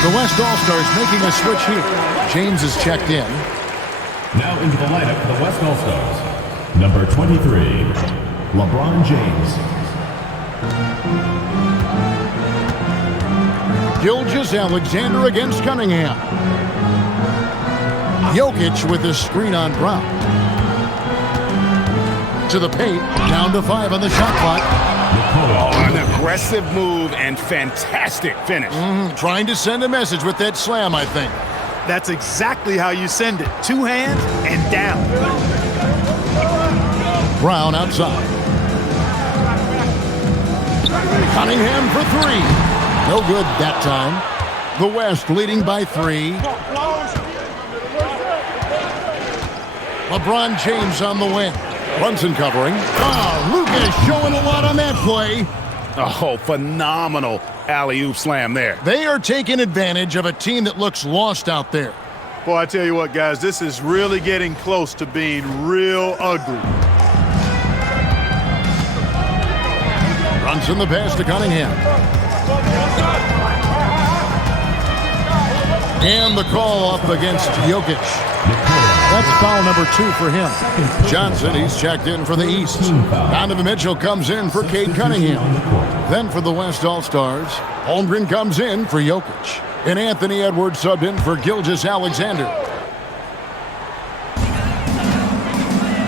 The West All-Stars making a switch here. James is checked in. Now into the lineup for the West All-Stars. Number 23, LeBron James. Gilgeous-Alexander against Cunningham. Jokic with his screen on Brown. To the paint, down to 5 on the shot clock. An aggressive move and fantastic finish. Trying to send a message with that slam, I think. That's exactly how you send it. 2 hands and down. Brown outside. Cunningham for 3. No good that time. The West leading by 3. LeBron James on the wing. Brunson covering. Luka showing a lot on that play. Oh, phenomenal alley-oop slam there. They are taking advantage of a team that looks lost out there. Boy, I tell you what, guys, this is really getting close to being real ugly. Brunson the pass to Cunningham. And the call up against Jokic. That's foul number 2 for him. Johnson, he's checked in for the East. Donovan Mitchell comes in for Cade Cunningham. Then for the West All-Stars, Holmgren comes in for Jokic. And Anthony Edwards subbed in for Gilgeous-Alexander.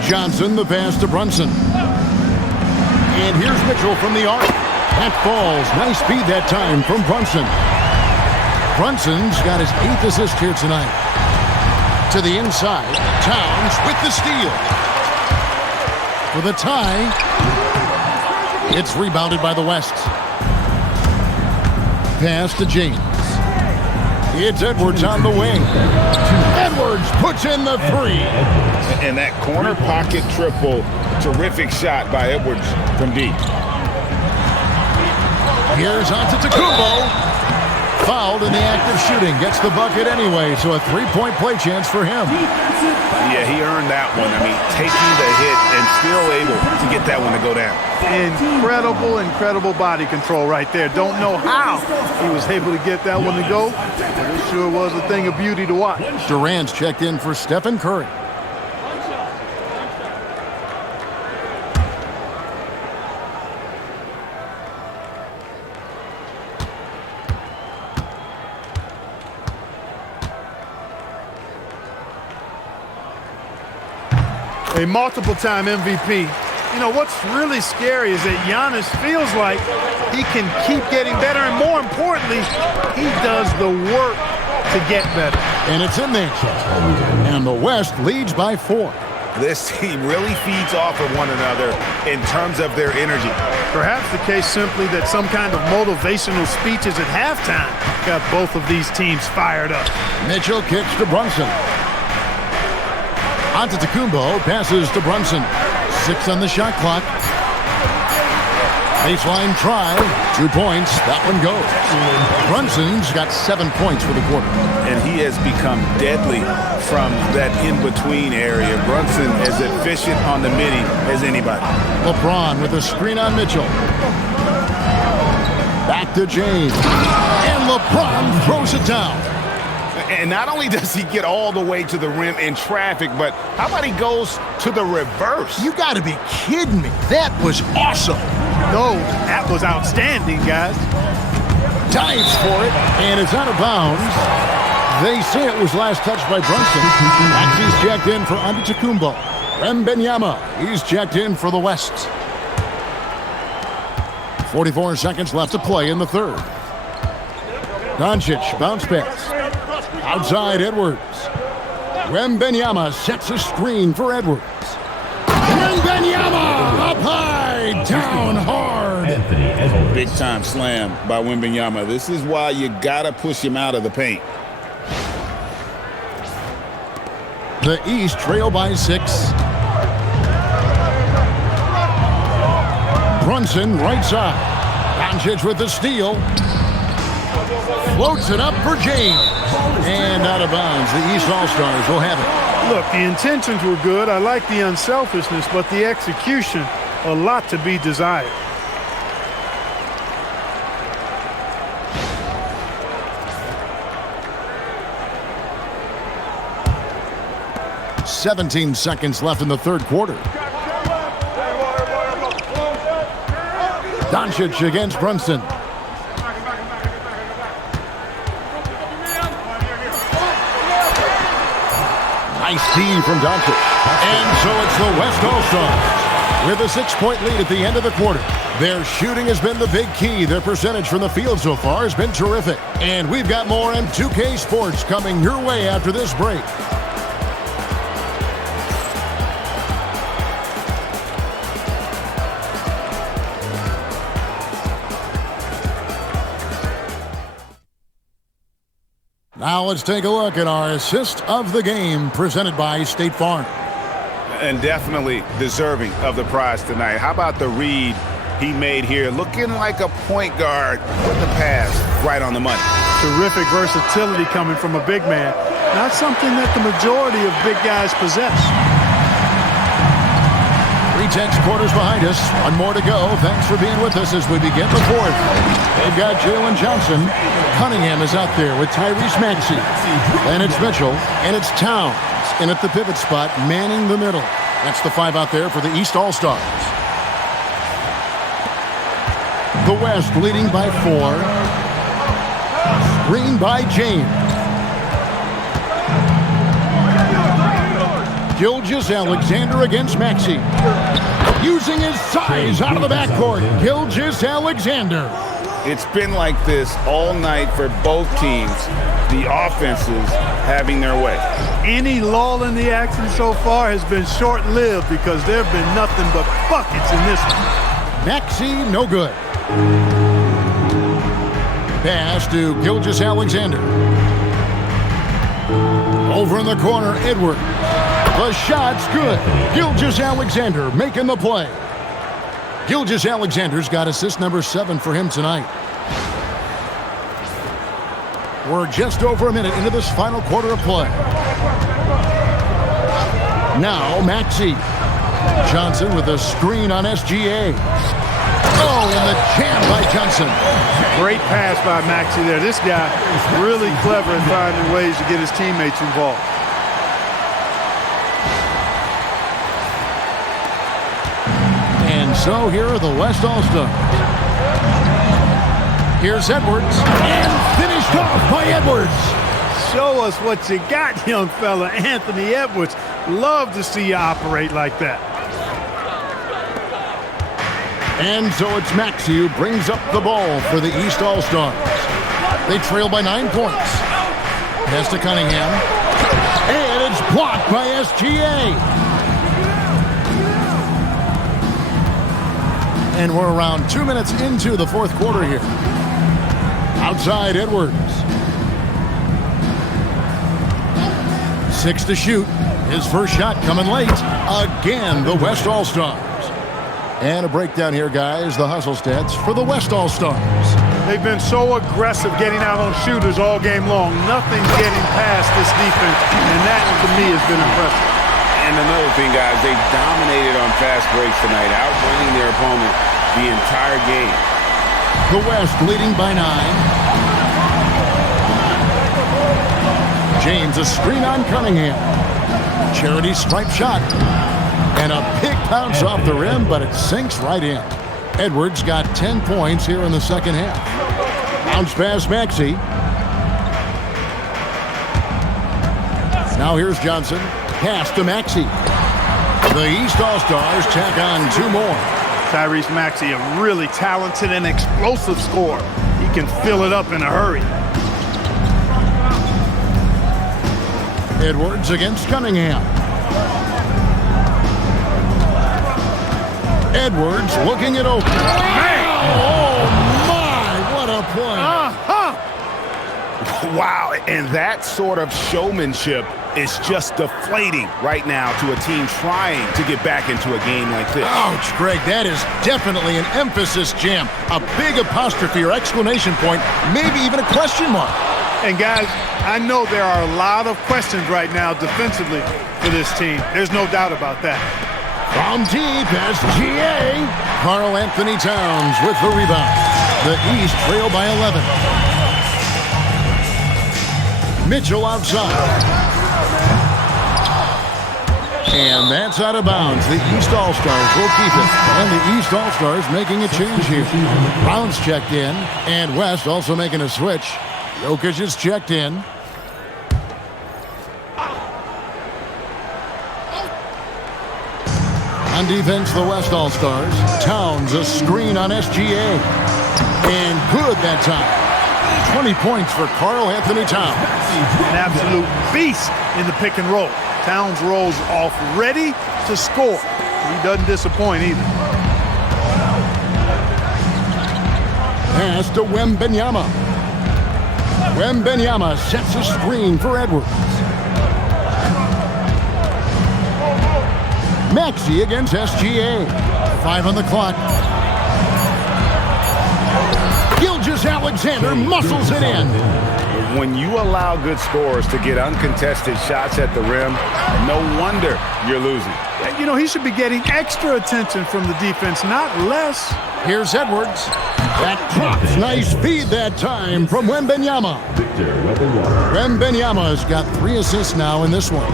Johnson the pass to Brunson. And here's Mitchell from the arc. That falls. Nice speed that time from Brunson. Brunson's got his 8th assist here tonight. To the inside, Towns with the steal. For the tie, it's rebounded by the West. Pass to James. It's Edwards on the wing. Edwards puts in the 3. And that corner pocket triple, terrific shot by Edwards from deep. Here's Antetokounmpo. Fouled in the act of shooting. Gets the bucket anyway, so a 3-point play chance for him. Yeah, he earned that one. I mean, taking the hit and still able to get that one to go down. Incredible body control right there. Don't know how he was able to get that one to go, but it sure was a thing of beauty to watch. Durant's checked in for Stephen Curry. A multiple-time MVP. You know, what's really scary is that Giannis feels like he can keep getting better, and more importantly, he does the work to get better. And it's in there. And the West leads by 4. This team really feeds off of one another in terms of their energy. Perhaps the case simply that some kind of motivational speeches at halftime got both of these teams fired up. Mitchell kicks to Brunson. Antetokounmpo passes to Brunson. 6 on the shot clock. Baseline try. 2 points. That one goes. Brunson's got 7 points for the quarter. And he has become deadly from that in-between area. Brunson as efficient on the midi as anybody. LeBron with a screen on Mitchell. Back to James. And LeBron throws it down. And not only does he get all the way to the rim in traffic, but how about he goes to the reverse? You got to be kidding me. That was awesome. No, that was outstanding, guys. Dives for it, and it's out of bounds. They say it was last touched by Brunson. Maxi's checked in for Antetokounmpo. Wembanyama, he's checked in for the West. 44 seconds left to play in the third. Doncic, bounce pass. Outside Edwards. Wembanyama sets a screen for Edwards. Wembanyama up high, down hard. Big time slam by Wembanyama. This is why you gotta push him out of the paint. The East trail by 6. Brunson right side. Doncic with the steal. Floats it up for James. And out of bounds. The East All-Stars will have it. Look, the intentions were good. I like the unselfishness, but the execution, a lot to be desired. 17 seconds left in the third quarter. Doncic against Brunson. Nice D from Doncic. And so it's the West All-Stars with a 6-point lead at the end of the quarter. Their shooting has been the big key. Their percentage from the field so far has been terrific. And we've got more M2K Sports coming your way after this break. Now let's take a look at our assist of the game presented by State Farm. And definitely deserving of the prize tonight. How about the read he made here? Looking like a point guard with the pass right on the money. Terrific versatility coming from a big man. Not something that the majority of big guys possess. 3/10 quarters behind us. One more to go. Thanks for being with us as we begin the fourth. They've got Jalen Johnson. Cunningham is out there with Tyrese Maxey. And it's Mitchell. And it's Towns. And at the pivot spot, manning the middle. That's the 5 out there for the East All-Stars. The West leading by 4. Screen by James. Gilgeous-Alexander against Maxey. Using his size out of the backcourt. Gilgeous-Alexander. It's been like this all night for both teams. The offenses having their way. Any lull in the action so far has been short-lived because there have been nothing but buckets in this one. Maxey, no good. Pass to Gilgeous-Alexander. Over in the corner, Edwards. The shot's good. Gilgeous-Alexander making the play. Gilgeous-Alexander's got assist number 7 for him tonight. We're just over a minute into this final quarter of play. Now Maxey. Johnson with a screen on SGA. Oh, and the jam by Johnson. Great pass by Maxey there. This guy is really clever in finding ways to get his teammates involved. And so here are the West All-Stars. Here's Edwards. And finished off by Edwards. Show us what you got, young fella. Anthony Edwards. Love to see you operate like that. And so it's Maxey who brings up the ball for the East All-Stars. They trail by 9 points. Pass to Cunningham. And it's blocked by SGA. And we're around 2 minutes into the fourth quarter here. Outside Edwards. 6 to shoot. His first shot coming late. Again, the West All-Stars. And a breakdown here, guys. The hustle stats for the West All-Stars. They've been so aggressive getting out on shooters all game long. Nothing's getting past this defense, and that, to me, has been impressive. And another thing, guys, they dominated on fast breaks tonight, outwinning their opponent the entire game. The West leading by 9. James, a screen on Cunningham. Charity stripe shot. And a big bounce off the rim, but it sinks right in. Edwards got 10 points here in the second half. Bounce pass Maxey. Now here's Johnson. Pass to Maxey. The East All-Stars tack on 2 more. Tyrese Maxey, a really talented and explosive scorer. He can fill it up in a hurry. Edwards against Cunningham. Edwards looking it open. Oh, my, what a play. Wow, and that sort of showmanship is just deflating right now to a team trying to get back into a game like this. Ouch, Greg, that is definitely an emphasis jam. A big apostrophe or exclamation point, maybe even a question mark. And guys, I know there are a lot of questions right now defensively for this team. There's no doubt about that. From deep, SGA. Karl Anthony Towns with the rebound. The East trail by 11. Mitchell outside. And that's out of bounds. The East All-Stars will keep it. And the East All-Stars making a change here. Brown's checked in. And West also making a switch. Jokic is checked in. On defense, the West All-Stars. Towns a screen on SGA. And good that time. 20 points for Karl Anthony Towns. An absolute beast in the pick and roll. Towns rolls off ready to score. He doesn't disappoint either. Pass to Wembanyama. Wembanyama sets a screen for Edwards. Maxey against SGA. 5 on the clock. Gilgeous-Alexander muscles it in. When you allow good scorers to get uncontested shots at the rim, no wonder you're losing. You know, he should be getting extra attention from the defense, not less. Here's Edwards. That drops. Nice feed that time from Wembanyama. Wembanyama's got 3 assists now in this one.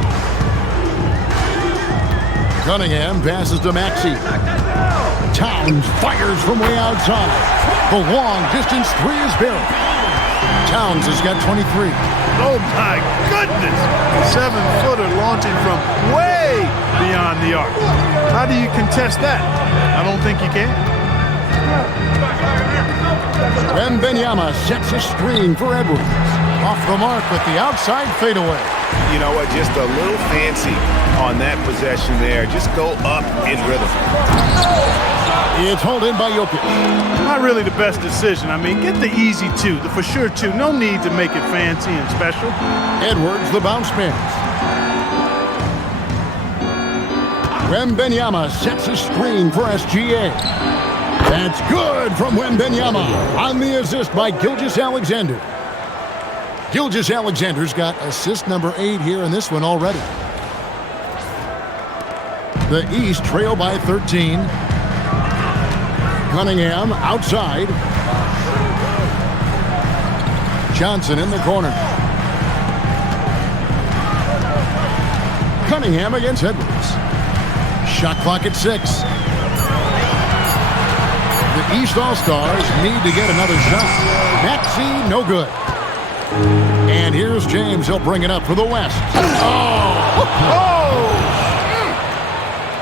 Cunningham passes to Maxey. Towns fires from way outside. The long distance 3 is buried. Towns has got 23. Oh my goodness! 7-footer launching from way beyond the arc. How do you contest that? I don't think you can. Wembanyama sets a screen for Edwards. Off the mark with the outside fadeaway. You know what? Just a little fancy on that possession there. Just go up in rhythm. It's hauled in by Jokic. Not really the best decision. I mean, get the easy 2, the for sure 2. No need to make it fancy and special. Edwards, the bounce pass. Wembanyama sets a screen for SGA. That's good from Wembanyama on the assist by Gilgeous-Alexander. Gilgeous-Alexander's got assist number 8 here in this one already. The East trail by 13. Cunningham outside. Johnson in the corner. Cunningham against Edwards. Shot clock at 6. The East All-Stars need to get another shot. Maxey, no good. And here's James. He'll bring it up for the West.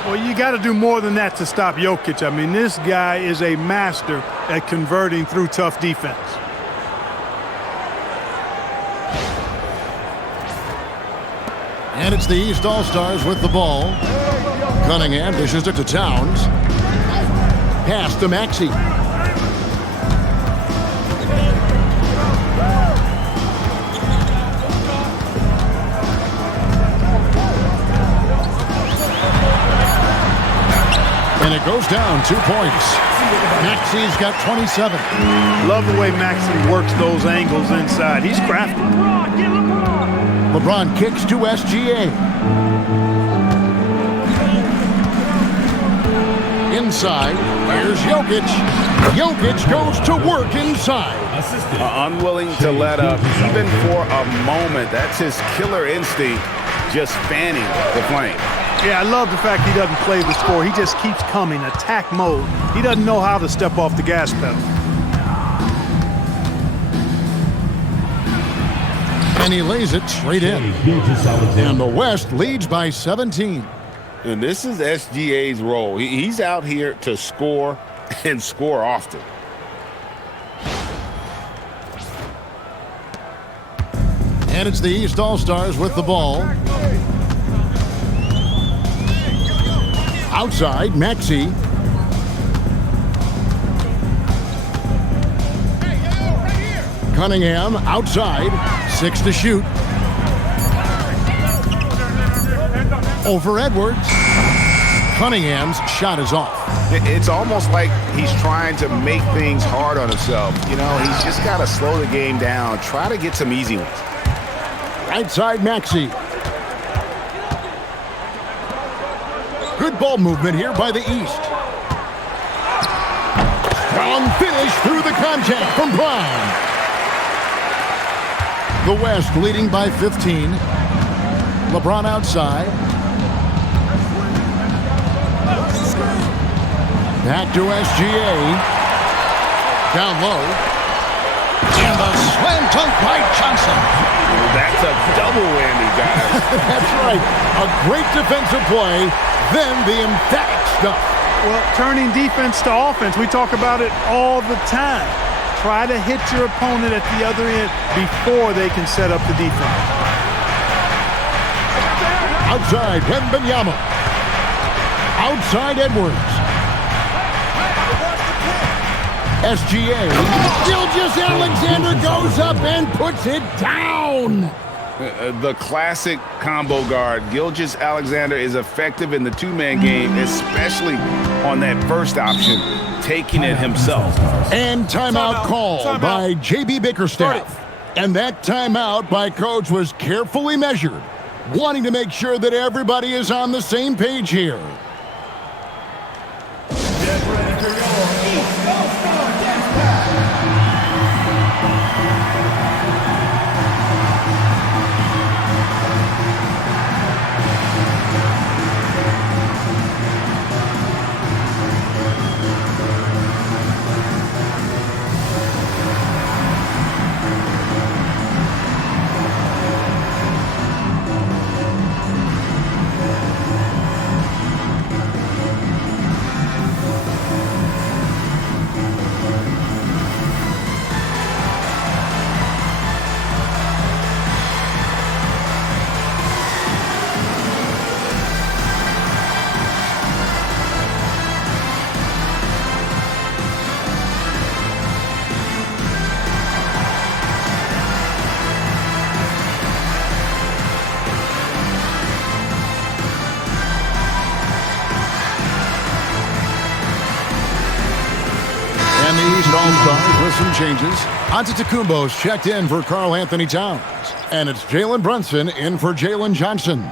Well, you got to do more than that to stop Jokic. I mean, this guy is a master at converting through tough defense. And it's the East All-Stars with the ball. Cunningham dishes it to Towns. Pass to Maxey. And it goes down 2 points. Maxey's got 27. Love the way Maxey works those angles inside. He's crafty. LeBron kicks to SGA. Inside, here's Jokic. Jokic goes to work inside. Unwilling to let up even for a moment. That's his killer instinct, just fanning the flame. Yeah, I love the fact he doesn't play the score. He just keeps coming, attack mode. He doesn't know how to step off the gas pedal. And he lays it straight in. And the West leads by 17. And this is SGA's role. He's out here to score and score often. And it's the East All-Stars with the ball. Outside, Maxey. Cunningham outside. 6 to shoot. Over Edwards. Cunningham's shot is off. It's almost like he's trying to make things hard on himself. You know, he's just got to slow the game down. Try to get some easy ones. Right side, Maxey. Good ball movement here by the East. Strong finish through the contact from Brown. The West leading by 15. LeBron outside. Back to SGA. Down low. And the slam dunk by Johnson. That's a double whammy, guys. That's right. A great defensive play, then the emphatic stuff. Well, turning defense to offense, we talk about it all the time. Try to hit your opponent at the other end before they can set up the defense. Outside, Wembanyama. Outside, Edwards. SGA. Gilgeous-Alexander goes up and puts it down. The classic combo guard. Gilgeous-Alexander is effective in the two-man game, especially on that first option, taking it himself. And timeout call by J.B. Bickerstaff. And that timeout by Coach was carefully measured, wanting to make sure that everybody is on the same page here. Get ready for your East All-Star Dance Pack. And the East All-Stars with some changes. Antetokounmpo's checked in for Karl Anthony Towns. And it's Jalen Brunson in for Jalen Johnson.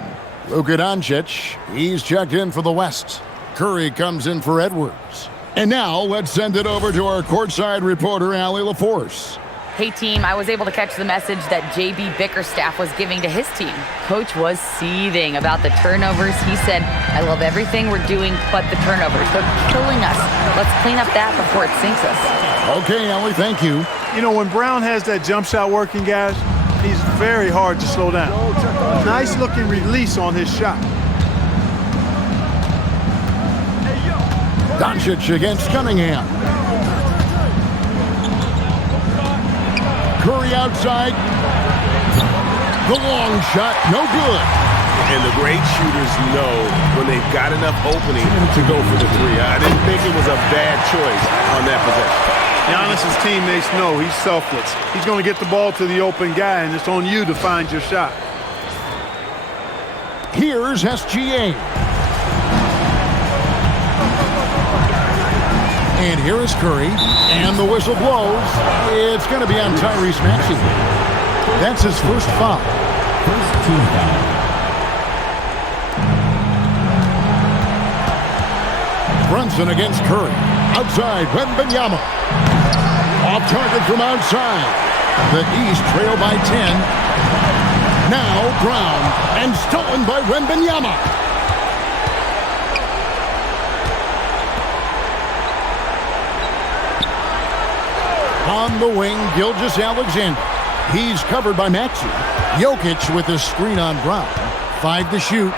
Luka Doncic, he's checked in for the West. Curry comes in for Edwards. And now let's send it over to our courtside reporter, Allie LaForce. Hey, team, I was able to catch the message that J.B. Bickerstaff was giving to his team. Coach was seething about the turnovers. He said, I love everything we're doing but the turnovers. They're killing us. Let's clean up that before it sinks us. Okay, Allie, thank you. You know, when Brown has that jump shot working, guys, he's very hard to slow down. Nice looking release on his shot. Doncic against Cunningham. Curry outside. The long shot, no good. And the great shooters know when they've got enough opening to go for the three. I didn't think it was a bad choice on that possession. Giannis' teammates know he's selfless. He's going to get the ball to the open guy, and it's on you to find your shot. Here's SGA. And here is Curry. And the whistle blows. It's going to be on Tyrese Maxey. That's his first foul. First team foul. Brunson against Curry. Outside, Wembanyama. Off target from outside. The East trail by 10. Now Brown. And stolen by Wembanyama. On the wing, Gilgeous-Alexander. He's covered by Maxey. Jokic with his screen on Brown. 5 to shoot.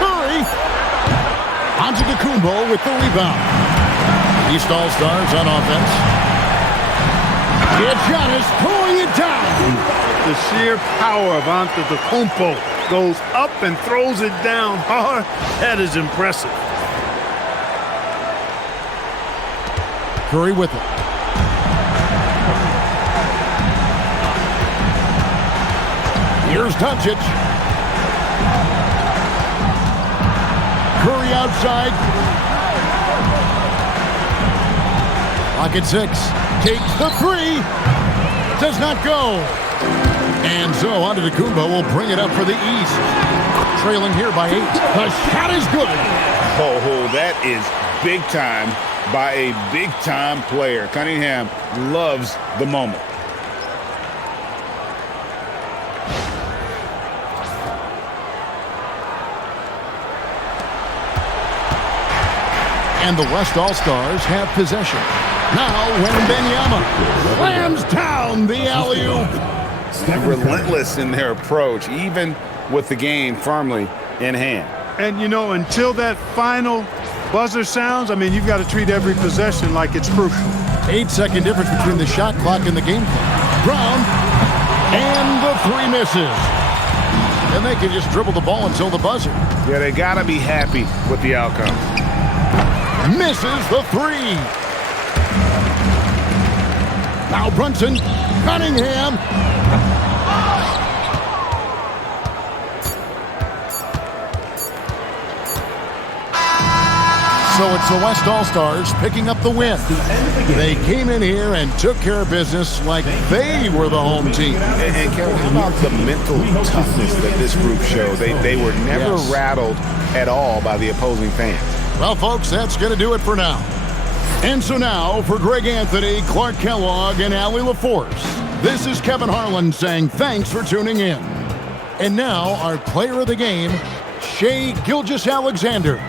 Curry. Antetokounmpo with the rebound. East All-Stars on offense. It's Giannis pulling it down. The sheer power of Antetokounmpo goes up and throws it down hard. That is impressive. Curry with it. Here's Doncic. Curry outside. Clock at 6. Takes the three. Does not go. And so Antetokounmpo will bring it up for the East. Trailing here by 8. The shot is good. Oh, that is big time by a big-time player. Cunningham loves the moment. And the West All-Stars have possession. Now, Wembanyama slams down the alley-oop. Relentless in their approach, even with the game firmly in hand. And, you know, until that final buzzer sounds, I mean, you've got to treat every possession like it's crucial. 8-second difference between the shot clock and the game clock. Brown, and the three misses. And they can just dribble the ball until the buzzer. Yeah, they got to be happy with the outcome. Misses the three. Now Brunson, Cunningham. So it's the West All-Stars picking up the win. They came in here and took care of business like they were the home team. And Kevin, how about the mental toughness that this group showed? They were never rattled at all by the opposing fans. Well, folks, that's going to do it for now. And so now, for Greg Anthony, Clark Kellogg, and Allie LaForce, this is Kevin Harlan saying thanks for tuning in. And now, our player of the game, Shai Gilgeous-Alexander.